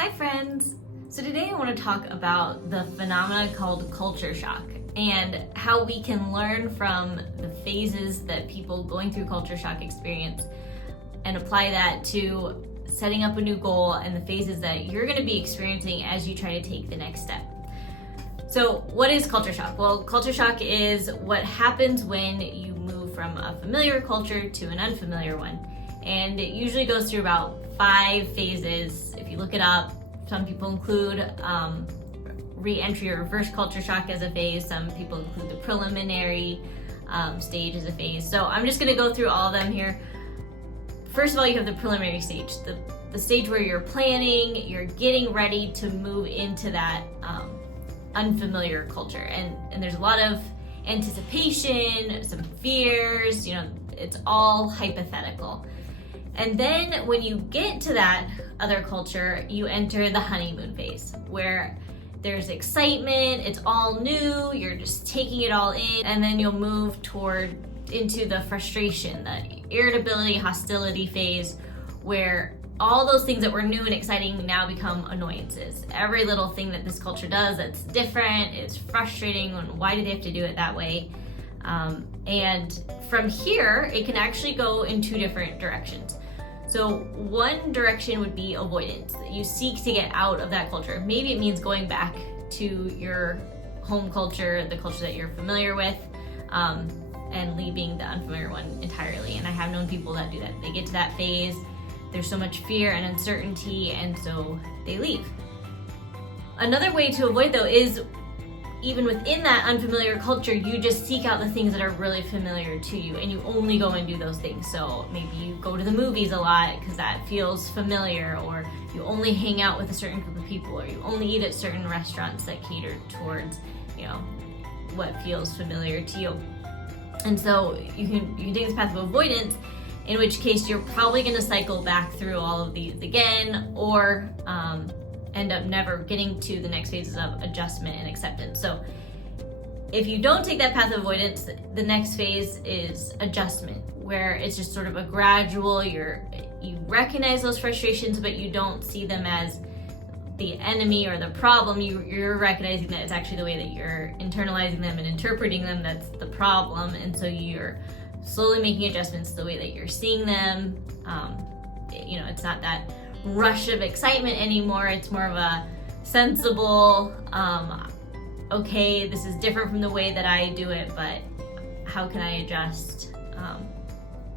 Hi friends! So today I want to talk about the phenomena called culture shock and how we can learn from the phases that people going through culture shock experience and apply that to setting up a new goal and the phases that you're going to be experiencing as you try to take the next step. So what is culture shock? Well, culture shock is what happens when you move from a familiar culture to an unfamiliar one. And it usually goes through about 5 phases. If you look it up, some people include re-entry or reverse culture shock as a phase. Some people include the preliminary stage as a phase. So I'm just gonna go through all of them here. First of all, you have the preliminary stage, the stage where you're planning, you're getting ready to move into that unfamiliar culture. And there's a lot of anticipation, some fears, it's all hypothetical. And then when you get to that other culture, you enter the honeymoon phase where there's excitement, it's all new, you're just taking it all in, and then you'll move into the frustration, the irritability, hostility phase where all those things that were new and exciting now become annoyances. Every little thing that this culture does that's different is frustrating, and why do they have to do it that way? And from here, it can actually go in 2 different directions. So one direction would be avoidance. You seek to get out of that culture. Maybe it means going back to your home culture, the culture that you're familiar with, and leaving the unfamiliar one entirely. And I have known people that do that. They get to that phase, there's so much fear and uncertainty, and so they leave. Another way to avoid though is even within that unfamiliar culture, you just seek out the things that are really familiar to you and you only go and do those things. So maybe you go to the movies a lot because that feels familiar, or you only hang out with a certain group of people, or you only eat at certain restaurants that cater towards, what feels familiar to you. And so you can take this path of avoidance, in which case you're probably going to cycle back through all of these again, or end up never getting to the next phases of adjustment and acceptance. So if you don't take that path of avoidance, the next phase is adjustment, where it's just sort of a gradual, you recognize those frustrations, but you don't see them as the enemy or the problem. You're recognizing that it's actually the way that you're internalizing them and interpreting them that's the problem. And so you're slowly making adjustments to the way that you're seeing them. It's not that rush of excitement anymore. It's more of a sensible, okay, this is different from the way that I do it, but how can I adjust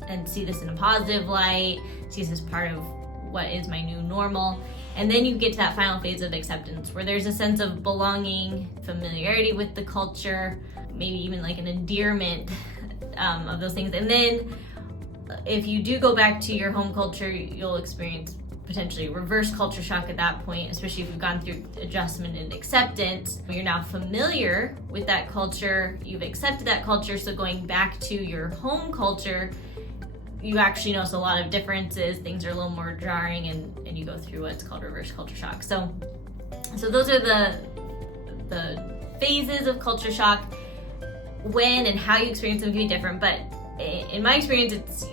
and see this in a positive light, see this as part of what is my new normal. And then you get to that final phase of acceptance, where there's a sense of belonging, familiarity with the culture, maybe even like an endearment of those things. And then if you do go back to your home culture, you'll experience potentially reverse culture shock at that point, especially if you've gone through adjustment and acceptance. You're now familiar with that culture, you've accepted that culture, so going back to your home culture, you actually notice a lot of differences, things are a little more jarring, and you go through what's called reverse culture shock. So those are the phases of culture shock. When and how you experience them can be different, but in my experience, it's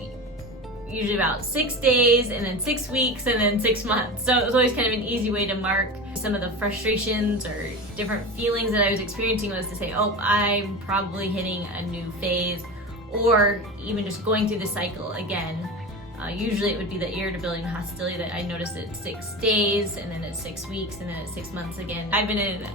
usually about 6 days, and then 6 weeks, and then 6 months. So it was always kind of an easy way to mark some of the frustrations or different feelings that I was experiencing, was to say, oh, I'm probably hitting a new phase, or even just going through the cycle again. Usually it would be the irritability and hostility that I noticed at 6 days, and then at 6 weeks, and then at 6 months again. I've been in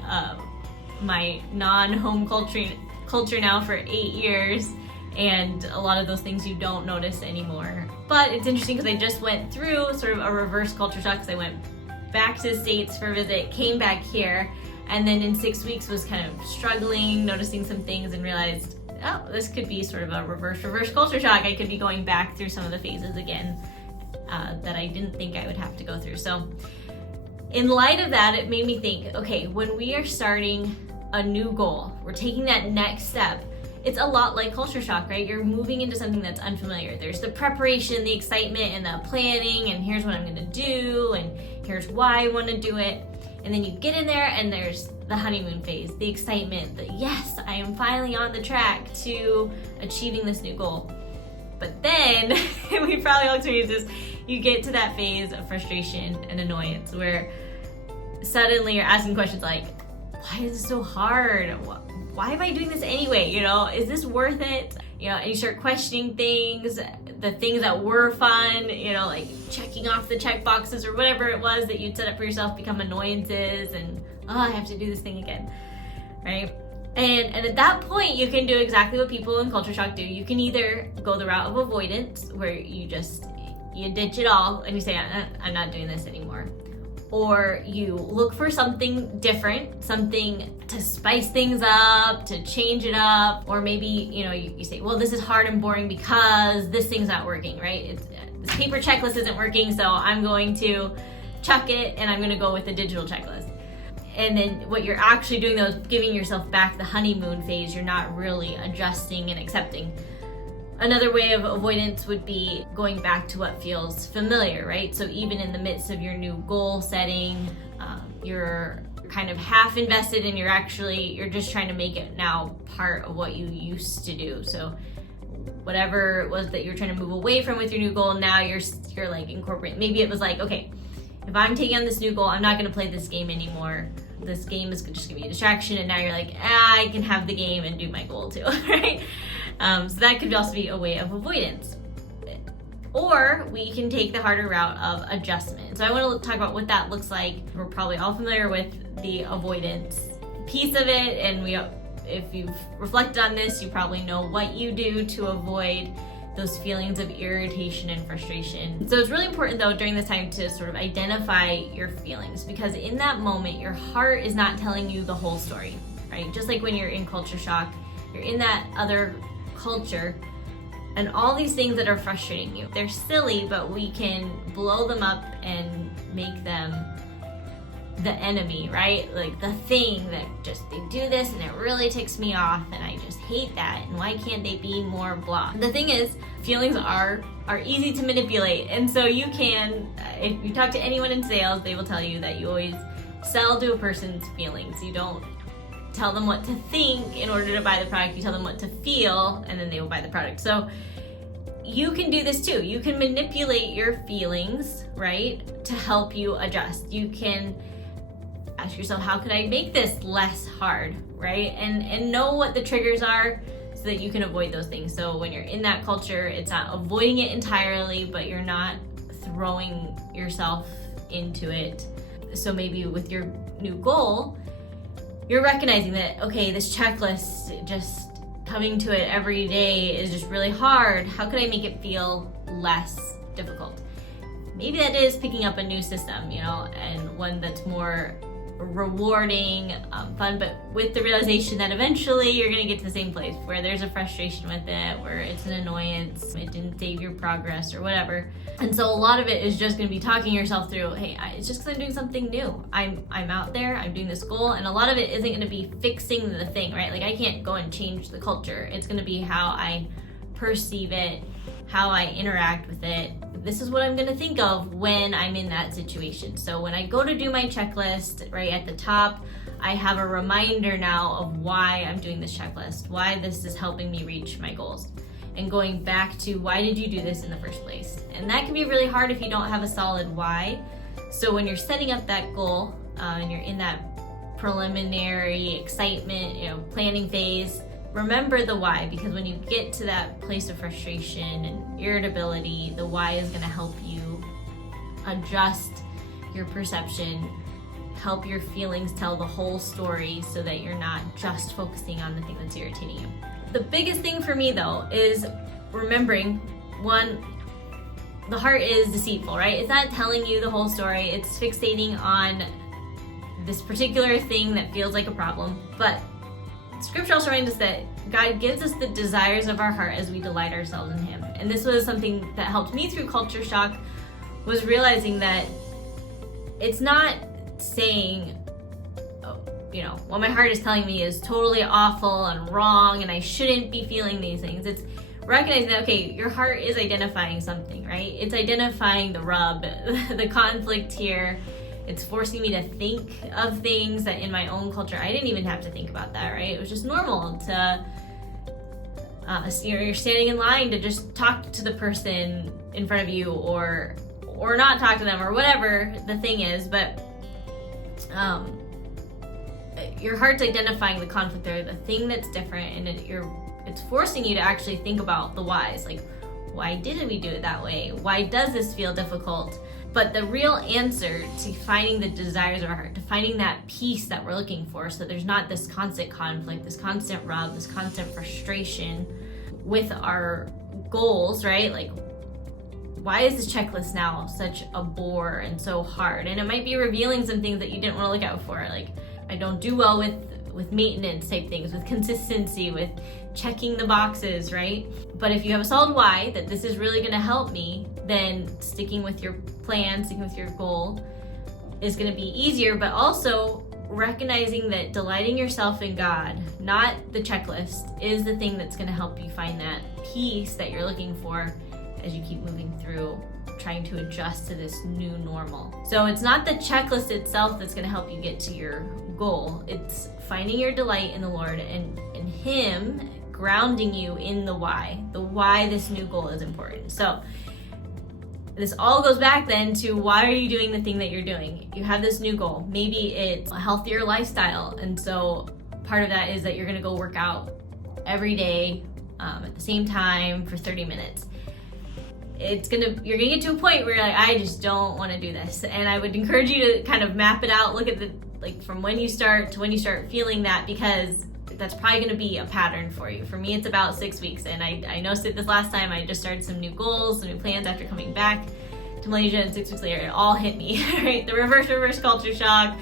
my non-home culture now for 8 years, and a lot of those things you don't notice anymore. But it's interesting because I just went through sort of a reverse culture shock, because I went back to the States for a visit, came back here, and then in 6 weeks was kind of struggling, noticing some things, and realized, oh, this could be sort of a reverse culture shock. I could be going back through some of the phases again that I didn't think I would have to go through. So in light of that, it made me think, okay, when we are starting a new goal, we're taking that next step, it's a lot like culture shock, right? You're moving into something that's unfamiliar. There's the preparation, the excitement, and the planning, and here's what I'm gonna do, and here's why I wanna do it. And then you get in there, and there's the honeymoon phase, the excitement, that yes, I am finally on the track to achieving this new goal. But then, we probably all experience this, you get to that phase of frustration and annoyance where suddenly you're asking questions like, why is this so hard? Why am I doing this anyway? Is this worth it? And you start questioning things, the things that were fun, like checking off the check boxes or whatever it was that you'd set up for yourself become annoyances, and I have to do this thing again, right? And at that point, you can do exactly what people in culture shock do. You can either go the route of avoidance, where you ditch it all and you say, I'm not doing this anymore. Or you look for something different, something to spice things up, to change it up. Or maybe, you say, well, this is hard and boring because this thing's not working, right? This paper checklist isn't working, so I'm going to chuck it and I'm going to go with the digital checklist. And then what you're actually doing, though, is giving yourself back the honeymoon phase. You're not really adjusting and accepting. Another way of avoidance would be going back to what feels familiar, right? So even in the midst of your new goal setting, you're kind of half invested and you're just trying to make it now part of what you used to do. So whatever it was that you're trying to move away from with your new goal, now you're like incorporating. Maybe it was like, okay, if I'm taking on this new goal, I'm not going to play this game anymore. This game is just going to be a distraction. And now you're like, I can have the game and do my goal too, right? So that could also be a way of avoidance. Or we can take the harder route of adjustment. So I want to talk about what that looks like. We're probably all familiar with the avoidance piece of it. And if you've reflected on this, you probably know what you do to avoid those feelings of irritation and frustration. So it's really important, though, during this time to sort of identify your feelings, because in that moment, your heart is not telling you the whole story, right? Just like when you're in culture shock, you're in that other culture, and all these things that are frustrating you, they're silly, but we can blow them up and make them the enemy, right? Like the thing that they do this and it really ticks me off and I just hate that, and why can't they be more blah? The thing is, feelings are easy to manipulate, and so you can, if you talk to anyone in sales, they will tell you that you always sell to a person's feelings. You don't tell them what to think in order to buy the product, you tell them what to feel and then they will buy the product. So you can do this too. You can manipulate your feelings, right, to help you adjust. You can ask yourself, how could I make this less hard, right? And know what the triggers are so that you can avoid those things. So when you're in that culture, it's not avoiding it entirely, but you're not throwing yourself into it. So maybe with your new goal, you're recognizing that, okay, this checklist, just coming to it every day is just really hard. How could I make it feel less difficult? Maybe that is picking up a new system, and one that's more rewarding, fun, but with the realization that eventually you're going to get to the same place where there's a frustration with it, where it's an annoyance, it didn't save your progress or whatever. And so a lot of it is just going to be talking yourself through, hey, it's just because I'm doing something new. I'm out there, I'm doing this goal, and a lot of it isn't going to be fixing the thing, right? Like I can't go and change the culture. It's going to be how I perceive it, how I interact with it. This is what I'm going to think of when I'm in that situation. So when I go to do my checklist, right at the top, I have a reminder now of why I'm doing this checklist, why this is helping me reach my goals, and going back to why did you do this in the first place? And that can be really hard if you don't have a solid why. So when you're setting up that goal and you're in that preliminary excitement, planning phase, remember the why, because when you get to that place of frustration and irritability, the why is going to help you adjust your perception, help your feelings tell the whole story so that you're not just focusing on the thing that's irritating you. The biggest thing for me, though, is remembering, one, the heart is deceitful, right? It's not telling you the whole story. It's fixating on this particular thing that feels like a problem, but Scripture also reminds us that God gives us the desires of our heart as we delight ourselves in Him. And this was something that helped me through culture shock, was realizing that it's not saying, what my heart is telling me is totally awful and wrong and I shouldn't be feeling these things. It's recognizing that, okay, your heart is identifying something, right? It's identifying the rub, the conflict here. It's forcing me to think of things that in my own culture, I didn't even have to think about that, right? It was just normal to, you're standing in line to just talk to the person in front of you or not talk to them or whatever the thing is. But your heart's identifying the conflict there, the thing that's different, and it's forcing you to actually think about the whys. Like, why didn't we do it that way? Why does this feel difficult? But the real answer to finding the desires of our heart, to finding that peace that we're looking for, so there's not this constant conflict, this constant rub, this constant frustration with our goals, right? Like, why is this checklist now such a bore and so hard? And it might be revealing some things that you didn't want to look at before. Like, I don't do well with maintenance type things, with consistency, with checking the boxes, right? But if you have a solid why, that this is really gonna help me, then sticking with your plan, sticking with your goal is gonna be easier, but also recognizing that delighting yourself in God, not the checklist, is the thing that's gonna help you find that peace that you're looking for as you keep moving through trying to adjust to this new normal. So it's not the checklist itself that's gonna help you get to your goal. It's finding your delight in the Lord and Him grounding you in the why this new goal is important. So this all goes back then to, why are you doing the thing that you're doing? You have this new goal. Maybe it's a healthier lifestyle. And so part of that is that you're gonna go work out every day at the same time for 30 minutes. You're gonna get to a point where you're like, I just don't wanna do this. And I would encourage you to kind of map it out, look at from when you start to when you start feeling that, because that's probably going to be a pattern for you. For me, it's about 6 weeks, and I noticed it this last time. I just started some new goals, some new plans after coming back to Malaysia, and 6 weeks later, it all hit me, right? The reverse culture shock,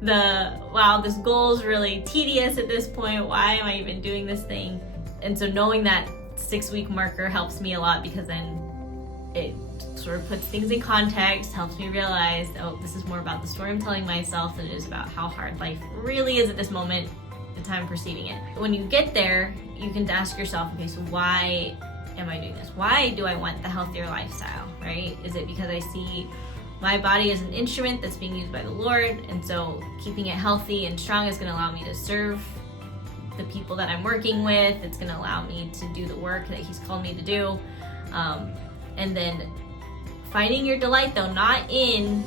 wow, this goal is really tedious at this point. Why am I even doing this thing? And so knowing that 6-week marker helps me a lot, because then it sort of puts things in context, helps me realize, oh, this is more about the story I'm telling myself than it is about how hard life really is at this moment, the time preceding it. When you get there, you can ask yourself, okay, so why am I doing this? Why do I want the healthier lifestyle, right? Is it because I see my body as an instrument that's being used by the Lord, and so keeping it healthy and strong is going to allow me to serve the people that I'm working with. It's going to allow me to do the work that He's called me to do. And then finding your delight, though, not in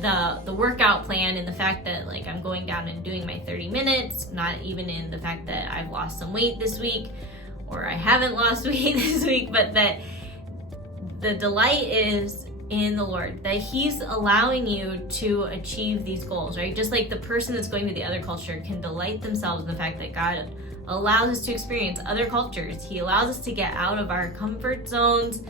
the workout plan, in the fact that like I'm going down and doing my 30 minutes, not even in the fact that I've lost some weight this week or I haven't lost weight this week, but that the delight is in the Lord, that He's allowing you to achieve these goals, right? Just like the person that's going to the other culture can delight themselves in the fact that God allows us to experience other cultures. He allows us to get out of our comfort zones,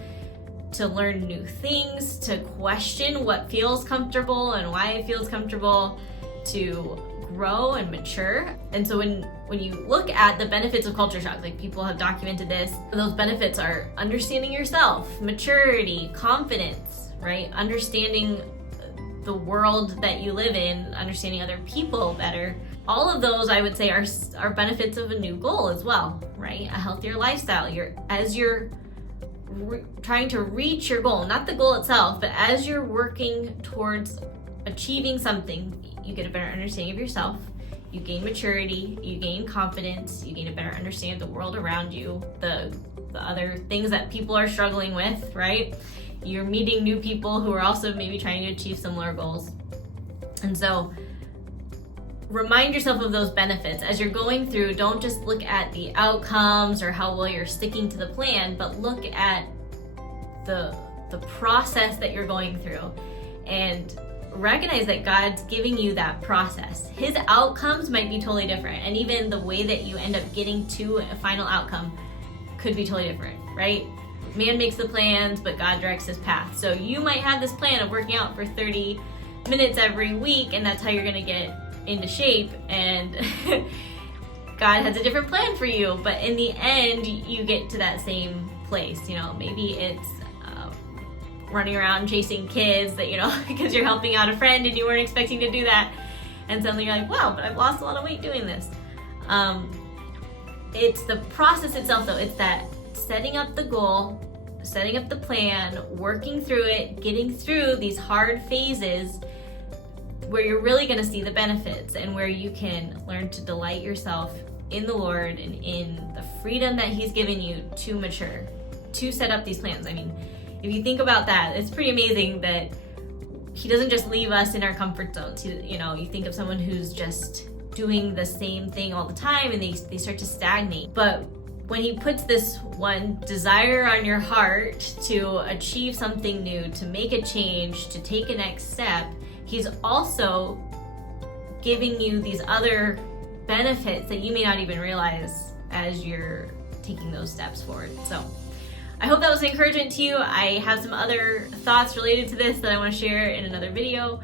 to learn new things, to question what feels comfortable and why it feels comfortable, to grow and mature. And so when you look at the benefits of culture shock, like people have documented this, those benefits are understanding yourself, maturity, confidence, right? Understanding the world that you live in, understanding other people better. All of those, I would say, are benefits of a new goal as well, right? A healthier lifestyle. As you're trying to reach your goal, not the goal itself, but as you're working towards achieving something, you get a better understanding of yourself, you gain maturity, you gain confidence, you gain a better understanding of the world around you, the other things that people are struggling with, right? You're meeting new people who are also maybe trying to achieve similar goals. And so remind yourself of those benefits as you're going through. Don't just look at the outcomes or how well you're sticking to the plan, but look at the process that you're going through and recognize that God's giving you that process. His outcomes might be totally different, and even the way that you end up getting to a final outcome could be totally different, right? Man makes the plans, but God directs his path. So you might have this plan of working out for 30 minutes every week, and that's how you're gonna get into shape, and God has a different plan for you, but in the end you get to that same place. Maybe it's running around chasing kids that because you're helping out a friend and you weren't expecting to do that, and suddenly you're like, wow, but I've lost a lot of weight doing this. It's the process itself, though. It's that setting up the goal, setting up the plan, working through it, getting through these hard phases where you're really going to see the benefits, and where you can learn to delight yourself in the Lord and in the freedom that He's given you to mature, to set up these plans. I mean, if you think about that, it's pretty amazing that he doesn't just leave us in our comfort zones. You think of someone who's just doing the same thing all the time and they start to stagnate. But when he puts this one desire on your heart to achieve something new, to make a change, to take a next step, he's also giving you these other benefits that you may not even realize as you're taking those steps forward. So I hope that was an encouragement to you. I have some other thoughts related to this that I want to share in another video,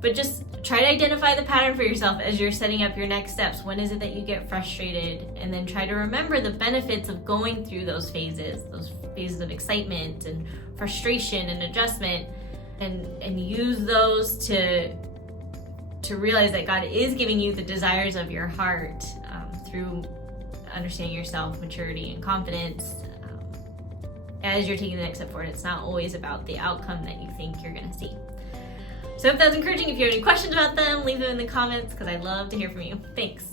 but just try to identify the pattern for yourself as you're setting up your next steps. When is it that you get frustrated? And then try to remember the benefits of going through those phases of excitement and frustration and adjustment, and use those to realize that God is giving you the desires of your heart through understanding yourself, maturity, and confidence as you're taking the next step forward. It's not always about the outcome that you think you're going to see. So if that's encouraging, if you have any questions about them, leave them in the comments because I'd love to hear from you. Thanks.